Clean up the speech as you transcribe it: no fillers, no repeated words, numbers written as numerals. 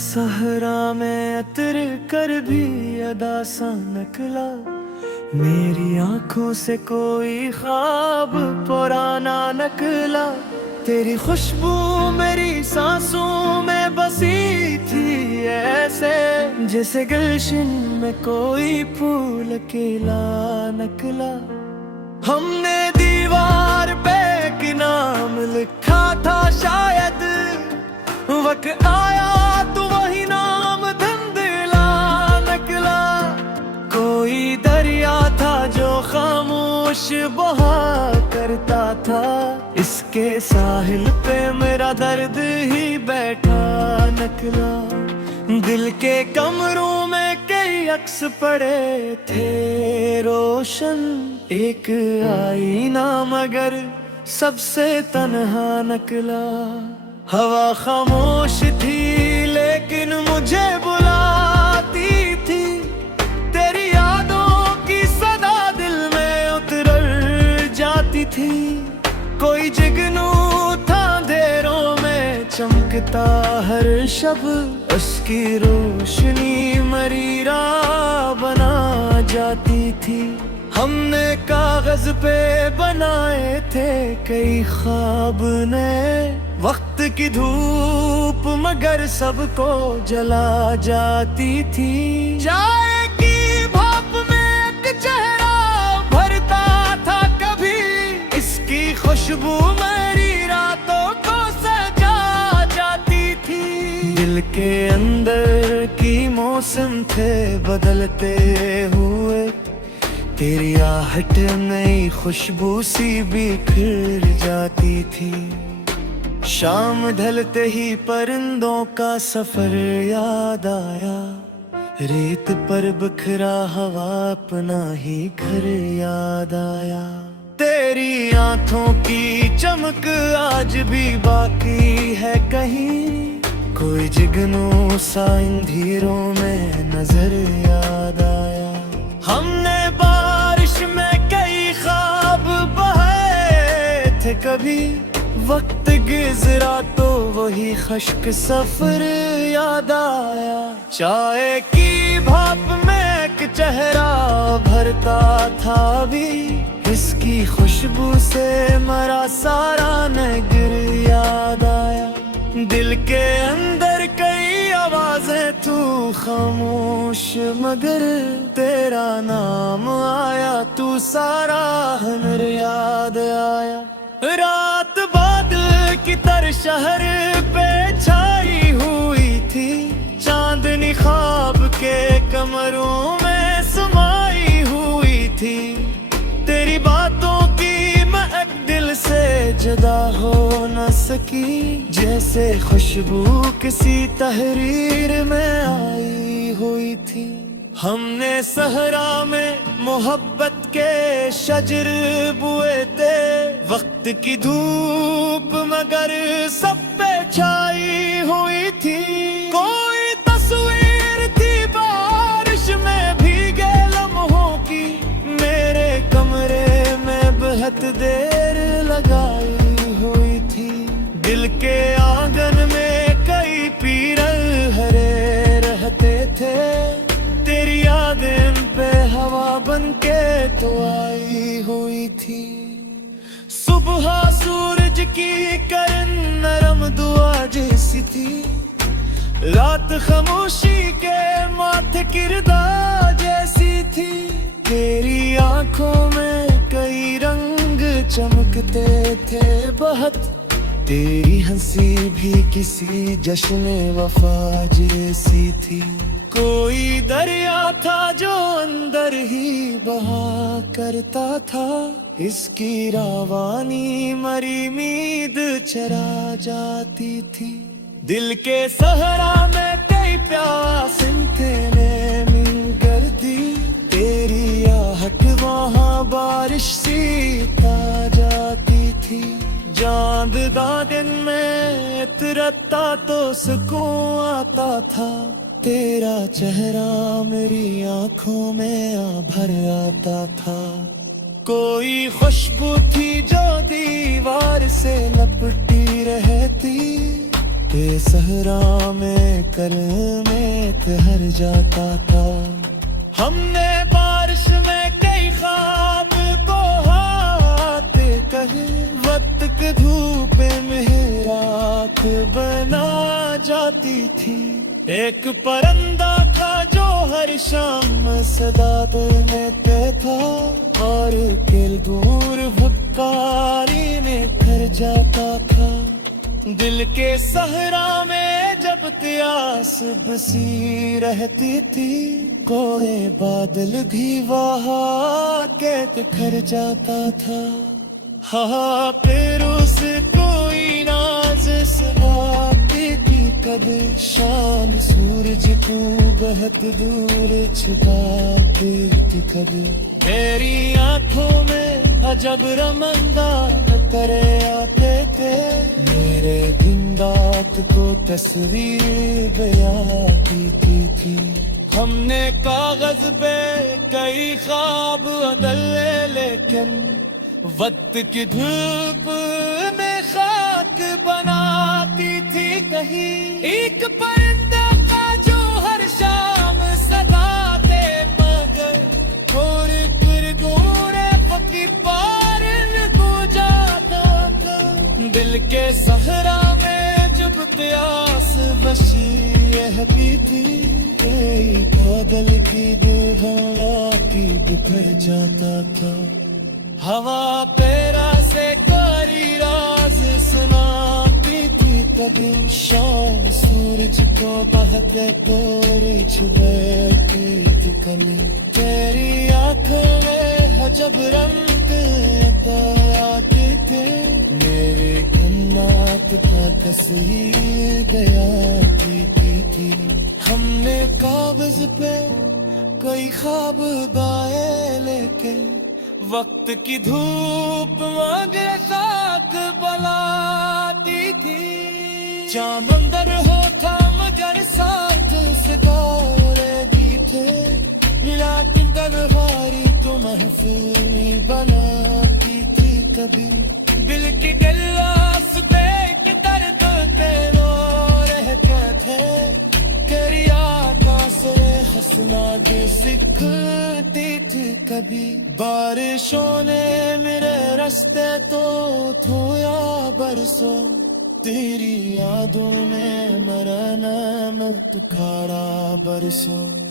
सहरा में अतर कर भी अदा सा नकला, मेरी आंखों से कोई ख्वाब पुराना नकला। तेरी खुशबू मेरी सांसों में बसी थी ऐसे, जैसे गुलशन में कोई फूल अकेला नकला। हमने दीवार पे एक नाम लिखा था, शायद वक्त आया तो वही नाम धुंधला नकला। कोई दरिया था जो खामोश बहा करता था, इसके साहिल पे मेरा दर्द ही बैठा नकला। दिल के कमरों में कई अक्स पड़े थे रोशन, एक आईना मगर सबसे तन्हा नकला। हवा खामोश थी लेकिन मुझे बुलाती थी, तेरी यादों की सदा दिल में उतर जाती थी। कोई जुगनू था अंधेरों में चमकता हर शब, उसकी रोशनी मरीरा बना जाती थी। हमने कागज पे बनाए थे कई ख्वाब नए, वक्त की धूप मगर सबको जला जाती थी। चाय की भाप में एक चेहरा भरता था कभी, इसकी खुशबू मेरी रातों को सजा जाती थी। दिल के अंदर की मौसम थे बदलते हुए, तेरी आहट नई खुशबू सी बिखर जाती थी। शाम ढलते ही परिंदों का सफर याद आया, रेत पर बिखरा हवा अपना ही घर याद आया। तेरी आंखों की चमक आज भी बाकी है कहीं, कोई जुगनू सा अंधेरों में नजर याद आया। हमने बारिश में कई ख्वाब बहाए थे कभी, वक्त गुजरा तो वही खश्क सफर याद आया। चाय की भाप में एक चेहरा भरता था भी, इसकी खुशबू से मरा सारा नगर याद आया। दिल के अंदर कई आवाजें तू खामोश मगर तेरा नाम आया, तू सारा हुनर याद आया। रात बादल की तरह शहर पे छाई हुई थी, चांदनी ख्वाब के कमरों में समाई हुई थी। तेरी बातों की महक दिल से जुदा हो न सकी, जैसे खुशबू किसी तहरीर में आई हुई थी। हमने सहरा में मोहब्बत के शजर बुए थे, वक्त की धूप मगर सब पे छाई हुई थी। कोई तस्वीर थी बारिश में भीगे लम्हों की, मेरे कमरे में बहुत देर लगाई हुई थी। दिल के आंगन में कई पीरल हरे रहते थे, तेरी यादें पे हवा बनके तो आई हुई थी। सुबह सूरज की किरण नरम दुआ जैसी थी, रात खामोशी के माथे किरदा जैसी थी। तेरी आंखों में कई रंग चमकते थे बहुत, तेरी हंसी भी किसी जश्न वफा जैसी थी। कोई दरिया था जो अंदर ही बहा करता था, इसकी रावानी मरी मीद चरा जाती थी। दिल के सहरा में कई प्यास थे मिल गर्दी, तेरी आहट वहाँ बारिश सी ता जाती थी। चांद दा दिन में इतरता तो सुकून आता था, तेरा चेहरा मेरी आंखों में आ भर आता था। कोई खुशबू थी जो दीवार से लपटी रहती, के सहरा में कल में ठहर जाता था। हमने बारिश में कई ख्वाब को हाथ कहे, वक्त की धूप में राख बना जाती थी। एक परिंदा था जो हर शाम सदा देते था, और किल दूर भुक्कारी में कर जाता था। दिल के सहरा में जब प्यास बसी रहती थी, कोई बादल भी वहाँ कैद कर जाता था। हाँ फिर उस कोई नाज सुनाती थी, कब शाम सूरज को बहुत दूर छिपाती थी। कब मेरी आंखों में अजब रमंदा करे आते थे, मेरे दिन रात को तस्वीर बयां की थी। हमने कागज पे कई ख्वाब बदले, लेकिन वक्त की धूप में खाक बनाती थी कहीं। एक परिंदा का जो हर शाम सदा दे, मगर और गुरगुरे फकीर पार को जाता था। दिल के सहरा में जब प्यास बशी रहती थी, कोई बादल की दुहाई की बिखर जाता था। हवा पैरा से कारी राज सुनाती थी, कभी शाम सूरज को बहते कोरे छुलेती थी कमी। तेरी आंखों में अजब रंग आते थे, मेरे कन्नात का तस्वीर गया थी। हमने कागज पे कई ख्वाब गाए, लेकिन वक्त की धूप मांगे साथ बलाती थी। चांद अंदर होता मगर साथ सितारे भी थे, लेकिन तन्हाई तो महफूल बनाती थी। कभी दिल की गिलास पे एक दर्द तेरो रहते थे, तेरी आँखों से हंसना दे सिखाती थी। कभी बारिशों ने मेरे रास्ते तो धोया बरसों, तेरी यादों में मरना मत खड़ा बरसों।